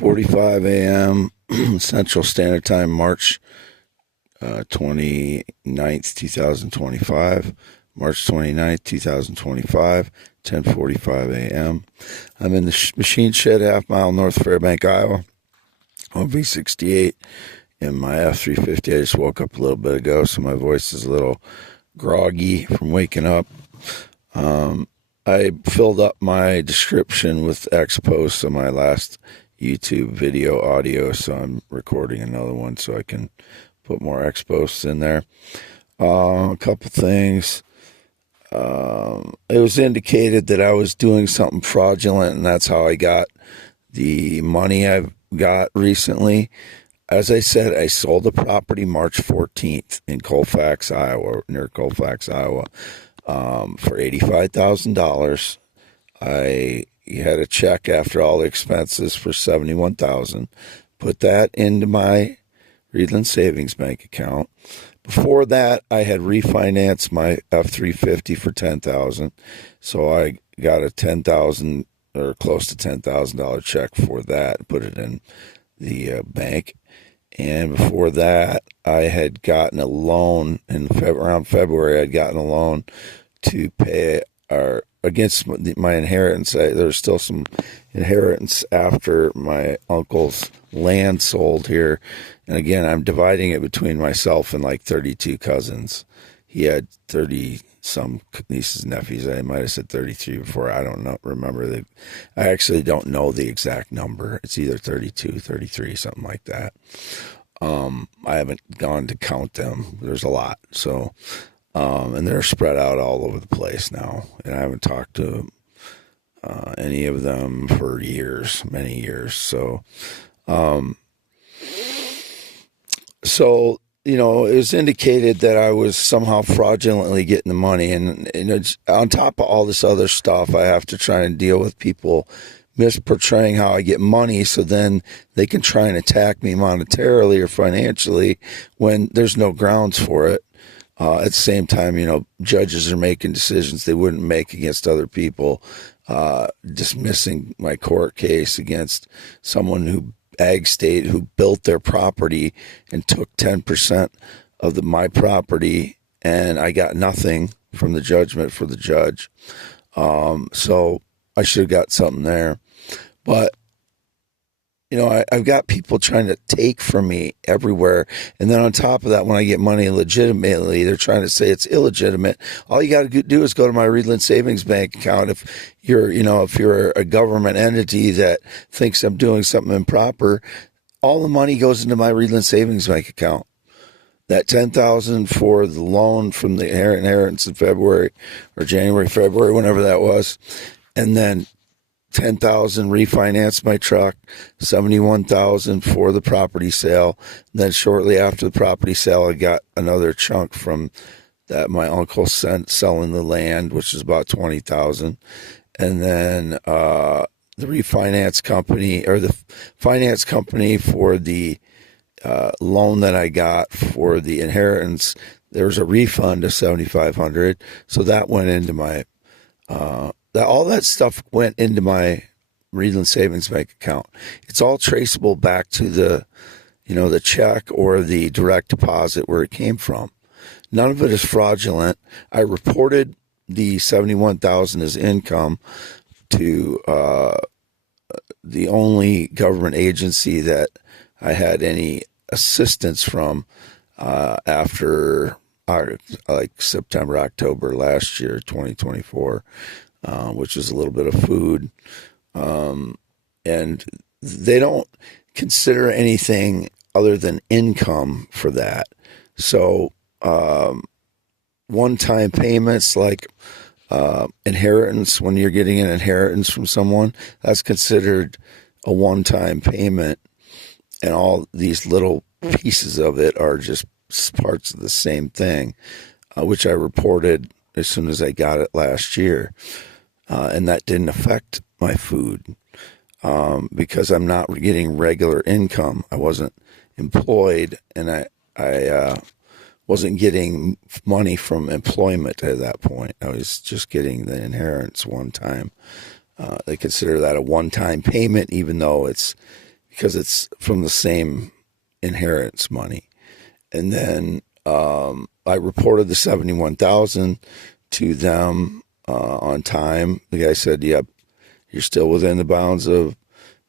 10:45 a.m. Central Standard Time, March 29th, 2025. March 29th, 2025, 10:45 a.m. I'm in the machine shed half-mile north Fairbank, Iowa, on V68 in my F-350. I just woke up a little bit ago, so my voice is a little groggy from waking up. I filled up my description with X posts on my last YouTube video audio, so I'm recording another one so I can put more X posts in there. A couple things. It was indicated that I was doing something fraudulent, and that's how I got the money I've got recently. As I said, I sold the property March 14th in Colfax, Iowa, near Colfax, Iowa, for $85,000. I had a check after all the expenses for $71,000. Put that into my Readlyn Savings Bank account. Before that, I had refinanced my F-350 for $10,000, so I got a $10,000 or close to $10,000 check for that. Put it in the bank. And before that, I had gotten a loan around February. I'd gotten a loan to pay against my inheritance. There's still some inheritance after my uncle's land sold here. And again, I'm dividing it between myself and like 32 cousins. He had 30-some nieces and nephews. I might have said 33 before. I don't know. Remember, I actually don't know the exact number. It's either 32, 33, something like that. I haven't gone to count them. There's a lot. So, and they're spread out all over the place now. And I haven't talked to any of them for years, many years. So, you know, it was indicated that I was somehow fraudulently getting the money. And on top of all this other stuff, I have to try and deal with people misportraying how I get money, so then they can try and attack me monetarily or financially when there's no grounds for it. At the same time, you know, judges are making decisions they wouldn't make against other people, dismissing my court case against someone who ag state who built their property and took 10% of my property, and I got nothing from the judgment for the judge. So I should have got something there. But, you know, I've got people trying to take from me everywhere. And then on top of that, when I get money legitimately, they're trying to say it's illegitimate. All you got to do is go to my Readlyn Savings Bank account. If you're a government entity that thinks I'm doing something improper, all the money goes into my Readlyn Savings Bank account. That $10,000 for the loan from the inheritance in February or January, February, whenever that was, and then $10,000 refinance my truck, $71,000 for the property sale. And then shortly after the property sale, I got another chunk from that my uncle sent selling the land, which is about $20,000. And then the refinance company or the finance company for the loan that I got for the inheritance, there was a refund of $7,500. So that went into my all that stuff went into my Readlyn Savings Bank account. It's all traceable back to the check or the direct deposit where it came from. None of it is fraudulent. I reported the $71,000 as income to the only government agency that I had any assistance from after like September, October last year, 2024. Which is a little bit of food. And they don't consider anything other than income for that. So one-time payments like inheritance, when you're getting an inheritance from someone, that's considered a one-time payment. And all these little pieces of it are just parts of the same thing, which I reported as soon as I got it last year. And that didn't affect my food because I'm not getting regular income. I wasn't employed, and I wasn't getting money from employment at that point. I was just getting the inheritance one time. They consider that a one-time payment, even though it's because it's from the same inheritance money. And then I reported the $71,000 to them on time. The guy said, "Yep, you're still within the bounds of,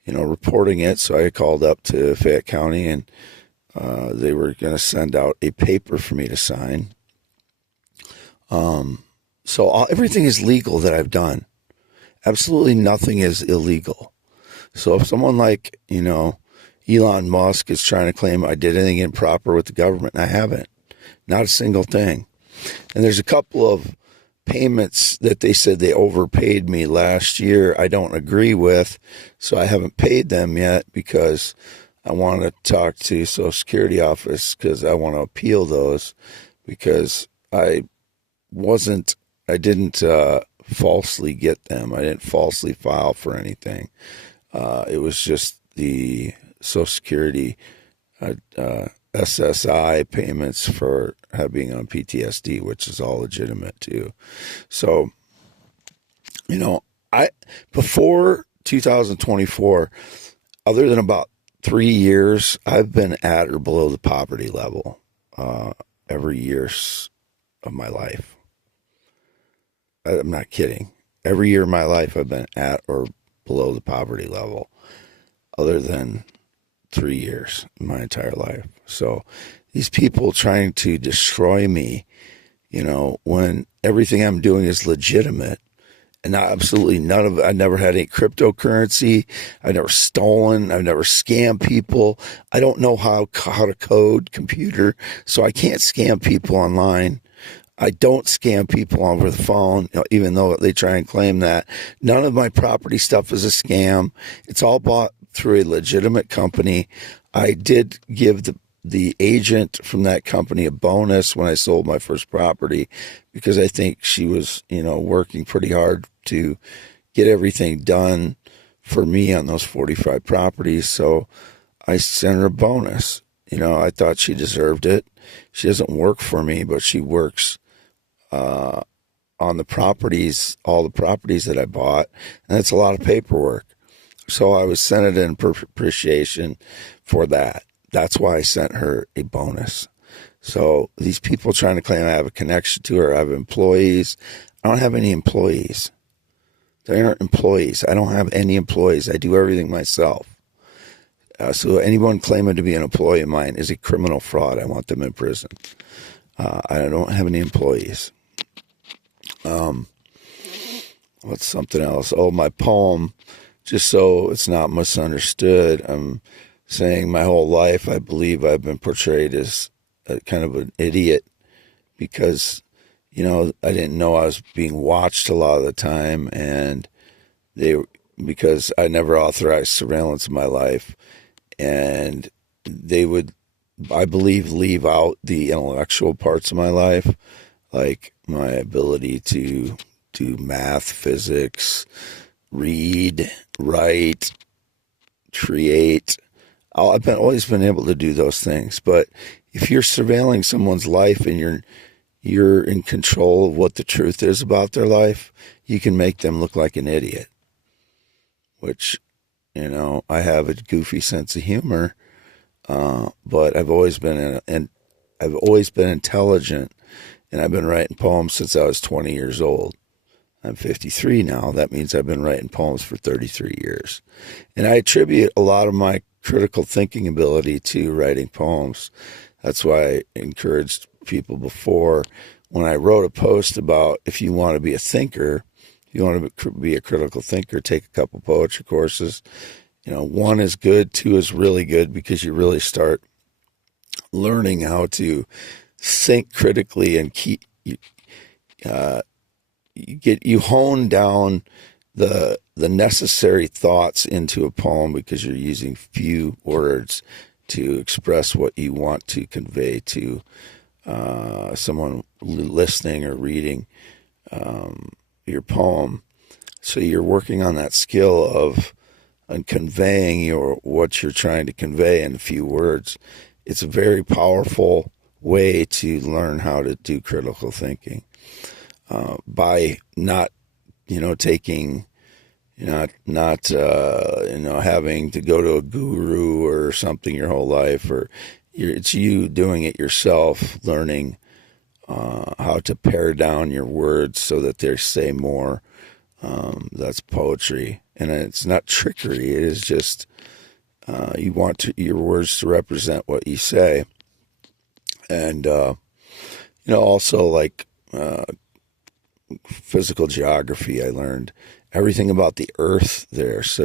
reporting it." So I called up to Fayette County, and they were going to send out a paper for me to sign. So everything is legal that I've done. Absolutely nothing is illegal. So if someone like, Elon Musk is trying to claim I did anything improper with the government, and I haven't. Not a single thing. And there's a couple of payments that they said they overpaid me last year I don't agree with, so I haven't paid them yet because I want to talk to Social Security office because I want to appeal those because I didn't falsely get them. I didn't falsely file for anything. It was just the Social Security SSI payments for being on PTSD, which is all legitimate too. So, before 2024, other than about 3 years, I've been at or below the poverty level every year of my life. I'm not kidding. Every year of my life, I've been at or below the poverty level, other than 3 years in my entire life. So these people trying to destroy me, when everything I'm doing is legitimate, and absolutely none of it. I never had any cryptocurrency. I've never stolen. I've never scammed people. I don't know how to code computer, so I can't scam people online. I don't scam people over the phone, even though they try and claim that. None of my property stuff is a scam. It's all bought through a legitimate company. I did give the agent from that company a bonus when I sold my first property because I think she was, working pretty hard to get everything done for me on those 45 properties. So I sent her a bonus. I thought she deserved it. She doesn't work for me, but she works on the properties, all the properties that I bought, and that's a lot of paperwork. So I was sent it in appreciation for that. That's why I sent her a bonus. So these people trying to claim I have a connection to her, I have employees. I don't have any employees. They aren't employees. I don't have any employees. I do everything myself. So anyone claiming to be an employee of mine is a criminal fraud. I want them in prison. I don't have any employees. What's something else? Oh, my poem, just so it's not misunderstood. I'm saying my whole life I believe I've been portrayed as a kind of an idiot because, I didn't know I was being watched a lot of the time, and because I never authorized surveillance in my life, and they would, I believe, leave out the intellectual parts of my life, like my ability to do math, physics, read, write, create. I've always been able to do those things. But if you're surveilling someone's life and you're in control of what the truth is about their life, you can make them look like an idiot. Which, I have a goofy sense of humor, but I've always been I've always been intelligent, and I've been writing poems since I was 20 years old. I'm 53 now. That means I've been writing poems for 33 years. And I attribute a lot of my critical thinking ability to writing poems. That's why I encouraged people before when I wrote a post about if you want to be a thinker, if you want to be a critical thinker, take a couple poetry courses. 1 is good, 2 is really good because you really start learning how to think critically and you hone down the necessary thoughts into a poem because you're using few words to express what you want to convey to someone listening or reading your poem. So you're working on that skill of conveying what you're trying to convey in a few words. It's a very powerful way to learn how to do critical thinking by not, taking, You're not having to go to a guru or something your whole life, or it's you doing it yourself, learning how to pare down your words so that they say more. That's poetry, and it's not trickery. It is just you want your words to represent what you say, and also like physical geography. I learned everything about the Earth there, so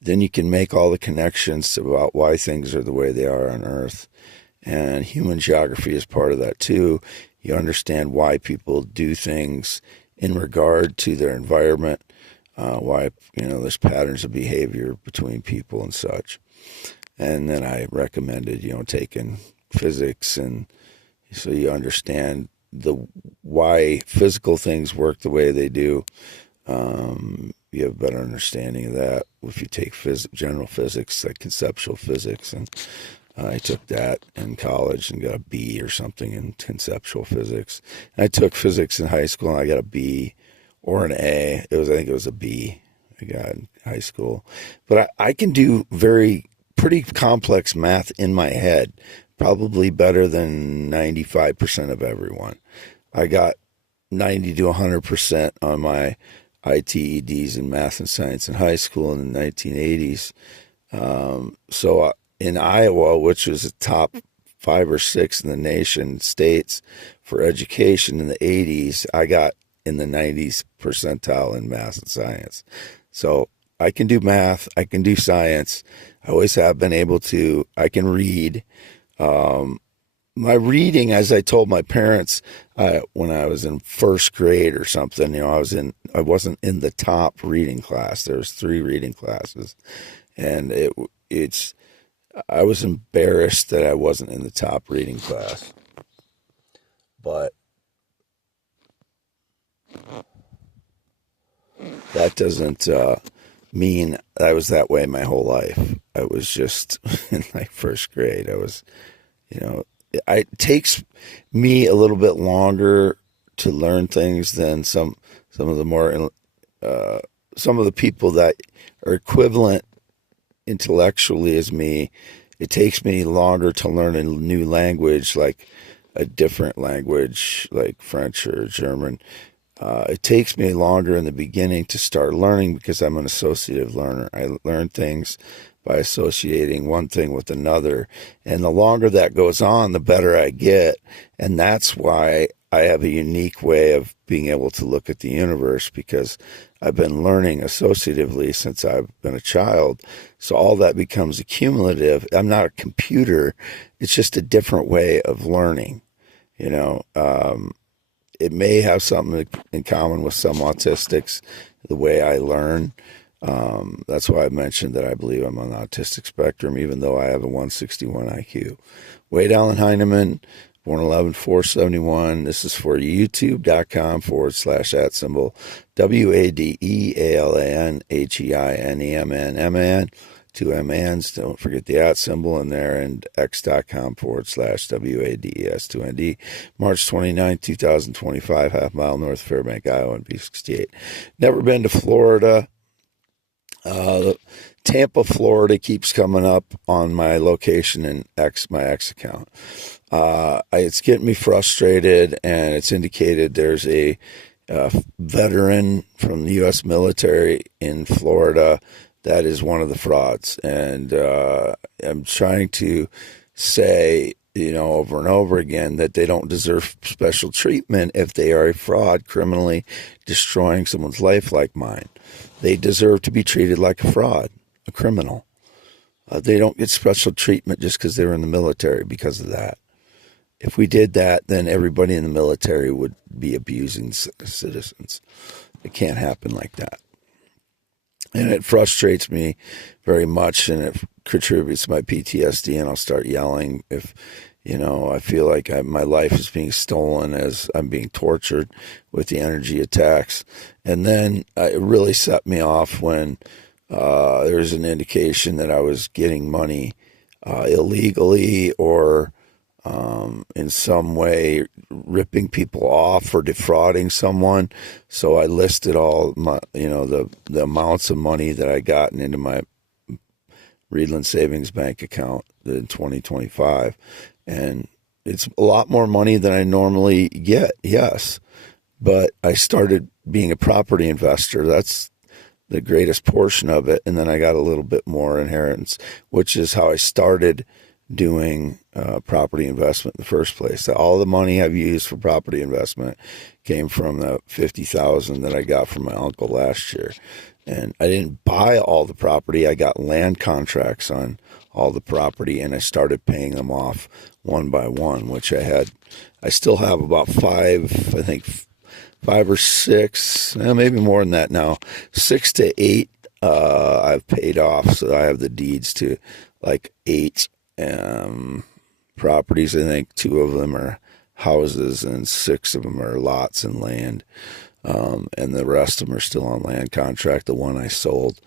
then you can make all the connections about why things are the way they are on Earth, and human geography is part of that too. You understand why people do things in regard to their environment, why there's patterns of behavior between people and such. And then I recommended taking physics, and so you understand why physical things work the way they do. You have a better understanding of that if you take general physics, like conceptual physics, and I took that in college and got a B or something in conceptual physics. And I took physics in high school and I got a B or an A. I think it was a B I got in high school. But I can do pretty complex math in my head, probably better than 95% of everyone. I got 90 to 100% on my ITEDs in math and science in high school in the 1980s. In Iowa, which was the top 5 or 6 in the nation states for education in the 80s, I got in the 90s percentile in math and science. So I can do math, I can do science. I always have been able to. I can read. My reading, as I told my parents when I was in first grade or something, I wasn't in the top reading class. There was 3 reading classes, and I was embarrassed that I wasn't in the top reading class. But that doesn't mean I was that way my whole life. I was just in my first grade. I was, it takes me a little bit longer to learn things than some of the people that are equivalent intellectually as me. It takes me longer to learn a new language, like a different language, like French or German. It takes me longer in the beginning to start learning because I'm an associative learner. I learn things by associating one thing with another. And the longer that goes on, the better I get. And that's why I have a unique way of being able to look at the universe, because I've been learning associatively since I've been a child. So all that becomes accumulative. I'm not a computer. It's just a different way of learning. It may have something in common with some autistics, the way I learn. That's why I mentioned that I believe I'm on the autistic spectrum, even though I have a 161 IQ. Wade Allen Heineman, born 11/4/71. This is for youtube.com/@symbol WADEALANHEINEMNMN. 2 MNs. Don't forget the @ symbol in there, and x.com/WADES2ND. March 29, 2025, half-mile north of Fairbank, Iowa, and B68. Never been to Florida. Tampa, Florida keeps coming up on my location in my X account. It's getting me frustrated, and it's indicated there's a veteran from the U.S. military in Florida that is one of the frauds. And I'm trying to say, over and over again, that they don't deserve special treatment if they are a fraud, criminally destroying someone's life like mine. They deserve to be treated like a fraud, a criminal. They don't get special treatment just because they're in the military because of that. If we did that, then everybody in the military would be abusing citizens. It can't happen like that. And it frustrates me very much, and it contributes to my PTSD, and I'll start yelling if, I feel like my life is being stolen as I'm being tortured with the energy attacks. And then it really set me off when there was an indication that I was getting money illegally or in some way ripping people off or defrauding someone. So I listed all my, the amounts of money that I gotten into my Readlyn Savings Bank account in 2025. And it's a lot more money than I normally get, yes. But I started being a property investor. That's the greatest portion of it. And then I got a little bit more inheritance, which is how I started doing property investment in the first place. All the money I've used for property investment came from the $50,000 that I got from my uncle last year. And I didn't buy all the property. I got land contracts on all the property, and I started paying them off one by one, which I still have about five or six, maybe more than that now, 6 to 8 I've paid off. So I have the deeds to like 8 properties. I think 2 of them are houses and 6 of them are lots and land. And the rest of them are still on land contract. The one I sold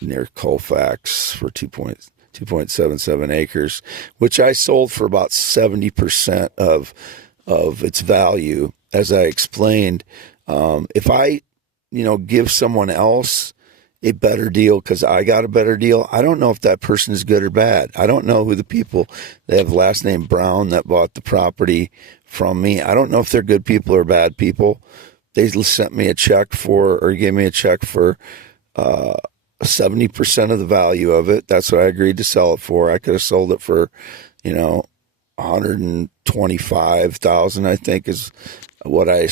near Colfax for 2.77 acres, which I sold for about 70% of its value. As I explained, if I, give someone else a better deal because I got a better deal, I don't know if that person is good or bad. I don't know who the people that have last name Brown that bought the property from me. I don't know if they're good people or bad people. They sent me a check or gave me a check for 70% of the value of it. That's what I agreed to sell it for. I could have sold it for, $125,000, I think is what I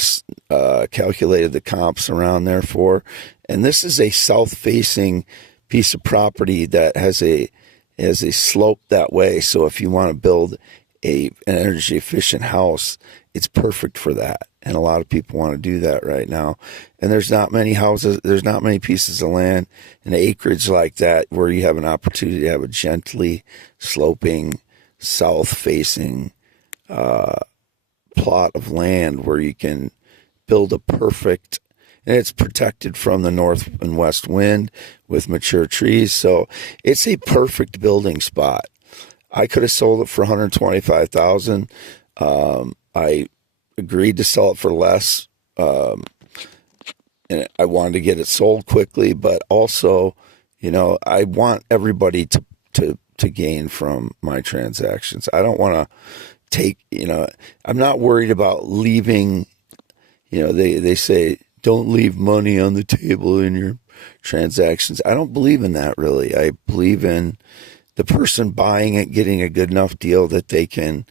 calculated the comps around there for. And this is a south-facing piece of property that has a slope that way. So if you want to build an energy-efficient house, it's perfect for that. And a lot of people want to do that right now. And there's not many houses, there's not many pieces of land and acreage like that where you have an opportunity to have a gently sloping, south-facing plot of land where you can build a perfect, and it's protected from the north and west wind with mature trees. So it's a perfect building spot. I could have sold it for $125,000. I agreed to sell it for less. And I wanted to get it sold quickly, but also, I want everybody to gain from my transactions. I don't want to take, I'm not worried about leaving, they say, don't leave money on the table in your transactions. I don't believe in that, really. I believe in the person buying it getting a good enough deal that they can,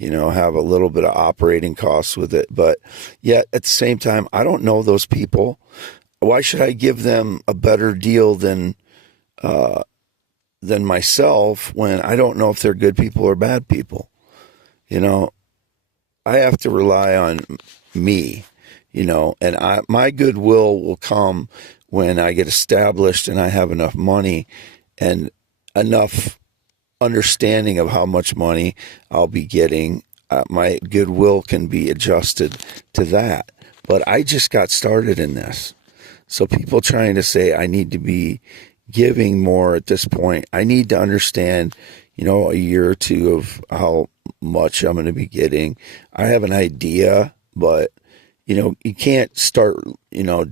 have a little bit of operating costs with it. But yet at the same time, I don't know those people. Why should I give them a better deal than myself when I don't know if they're good people or bad people? I have to rely on me, and my goodwill will come when I get established and I have enough money and enough understanding of how much money I'll be getting. My goodwill can be adjusted to that. But I just got started in this. So people trying to say I need to be giving more at this point, I need to understand, a year or two of how much I'm going to be getting. I have an idea, but you can't start, you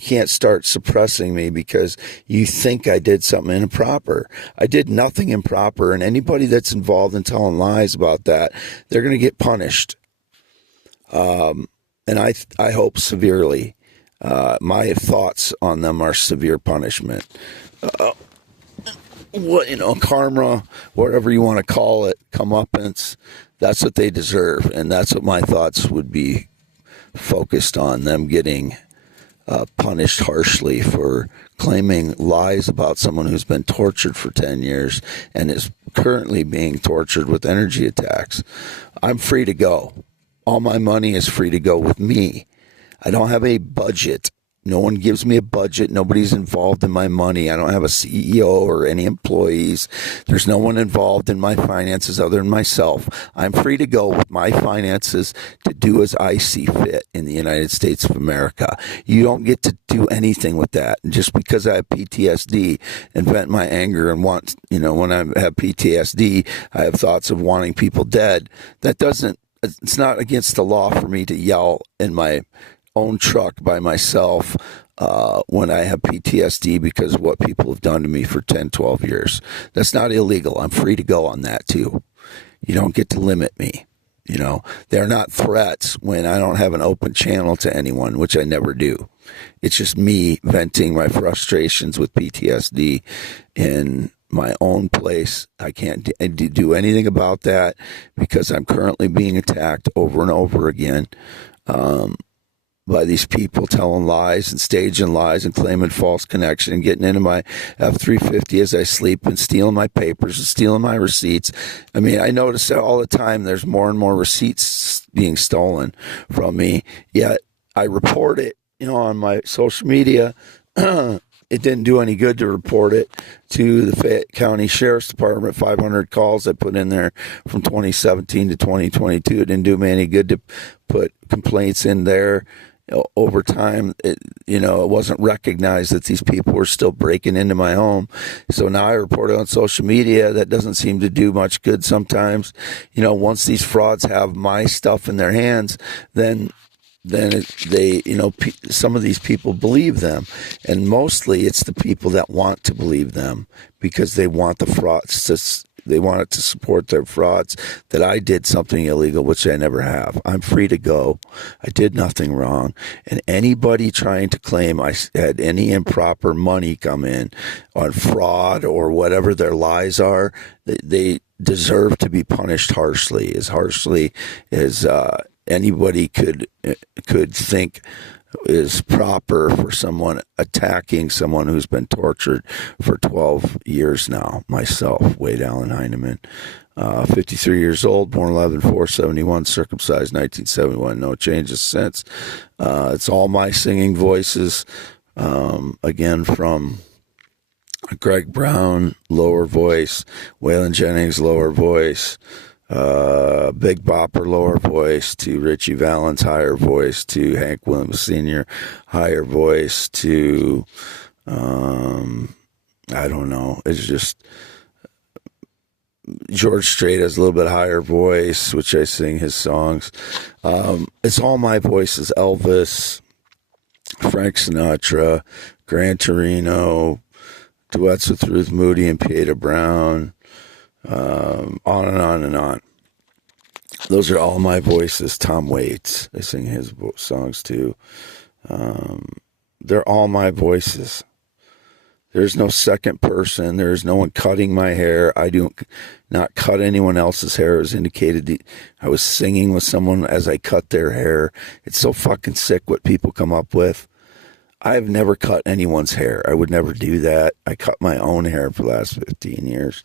can't start suppressing me because you think I did something improper. I did nothing improper, and anybody that's involved in telling lies about that, they're going to get punished. And I hope severely. My thoughts on them are severe punishment. Karma, whatever you want to call it, comeuppance, that's what they deserve. And that's what my thoughts would be focused on, them getting punished harshly for claiming lies about someone who's been tortured for 10 years and is currently being tortured with energy attacks. I'm free to go. All my money is free to go with me. I don't have a budget. No one gives me a budget. Nobody's involved in my money. I don't have a CEO or any employees. There's no one involved in my finances other than myself. I'm free to go with my finances to do as I see fit in the United States of America. You don't get to do anything with that. And just because I have PTSD and vent my anger and want, when I have PTSD, I have thoughts of wanting people dead. It's not against the law for me to yell in my own truck by myself when I have PTSD because of what people have done to me for 10, 12 years. That's not illegal. I'm free to go on that too. You don't get to limit me. They're not threats when I don't have an open channel to anyone, which I never do. It's just me venting my frustrations with PTSD in my own place. I can't do anything about that because I'm currently being attacked over and over again by these people telling lies and staging lies and claiming false connection and getting into my F-350 as I sleep and stealing my papers and stealing my receipts. I mean, I notice that all the time there's more and more receipts being stolen from me, yet I report it, on my social media. It didn't do any good to report it to the Fayette County Sheriff's Department. 500 calls I put in there from 2017 to 2022. It didn't do me any good to put complaints in there. Over time, it wasn't recognized that these people were still breaking into my home. So now I report it on social media. That doesn't seem to do much good sometimes. Once these frauds have my stuff in their hands, then some of these people believe them, and mostly it's the people that want to believe them because they want the frauds they want it to support their frauds that I did something illegal, which I never have. I'm free to go. I did nothing wrong. And anybody trying to claim I had any improper money come in on fraud or whatever their lies are, they deserve to be punished harshly as anybody could think is proper for someone attacking someone who's been tortured for 12 years now. Myself, Wade Allen Heineman, 53 years old, born 11/4/71, circumcised 1971, no changes since. It's all my singing voices, again from Greg Brown, lower voice, Waylon Jennings, lower voice, Big Bopper, lower voice, to Richie Valens, higher voice, to Hank Williams Sr., higher voice, to I don't know, it's just George Strait has a little bit higher voice, which I sing his songs. It's all my voices: Elvis, Frank Sinatra, Gran Torino, duets with Ruth Moody and Pieta Brown, on and on and on. Those are all my voices. Tom Waits, I sing his songs too. They're all my voices. There's no second person. There's no one cutting my hair. I do not cut anyone else's hair. As indicated, I was singing with someone as I cut their hair. It's so fucking sick what people come up with. I've never cut anyone's hair. I would never do that. I cut my own hair for the last 15 years.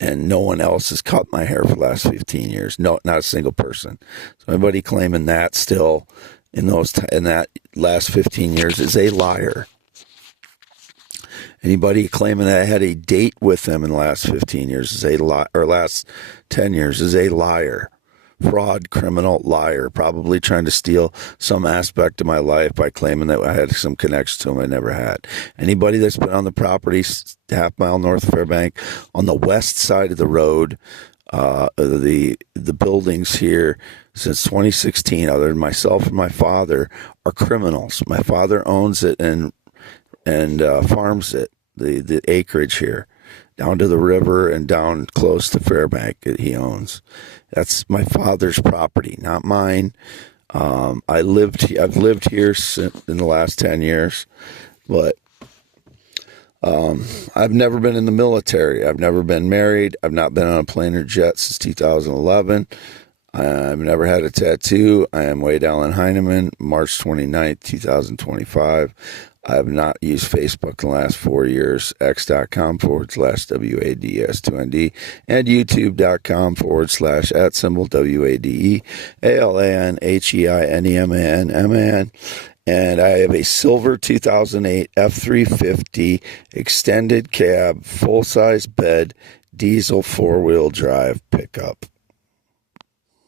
And no one else has cut my hair for the last 15 years. No, not a single person. So anybody claiming that still in that last 15 years is a liar. Anybody claiming that I had a date with them in the last 15 years is a lie, or last 10 years is a liar. Fraud, criminal, liar, probably trying to steal some aspect of my life by claiming that I had some connection to them I never had. Anybody that's been on the property half mile north of Fairbank on the west side of the road, the buildings here since 2016, other than myself and my father, are criminals. My father owns it and farms it, the acreage here, down to the river and down close to Fairbank that he owns. That's my father's property, not mine. I've lived here in the last 10 years, but I've never been in the military. I've never been married. I've not been on a plane or jet since 2011. I've never had a tattoo. I am Wade Allen Heineman, March 29th, 2025. I have not used Facebook in the last 4 years. x.com/WADS2ND and youtube.com/@WADEALANHEINEMAN. And I have a silver 2008 F350 extended cab, full-size bed, diesel four-wheel drive pickup.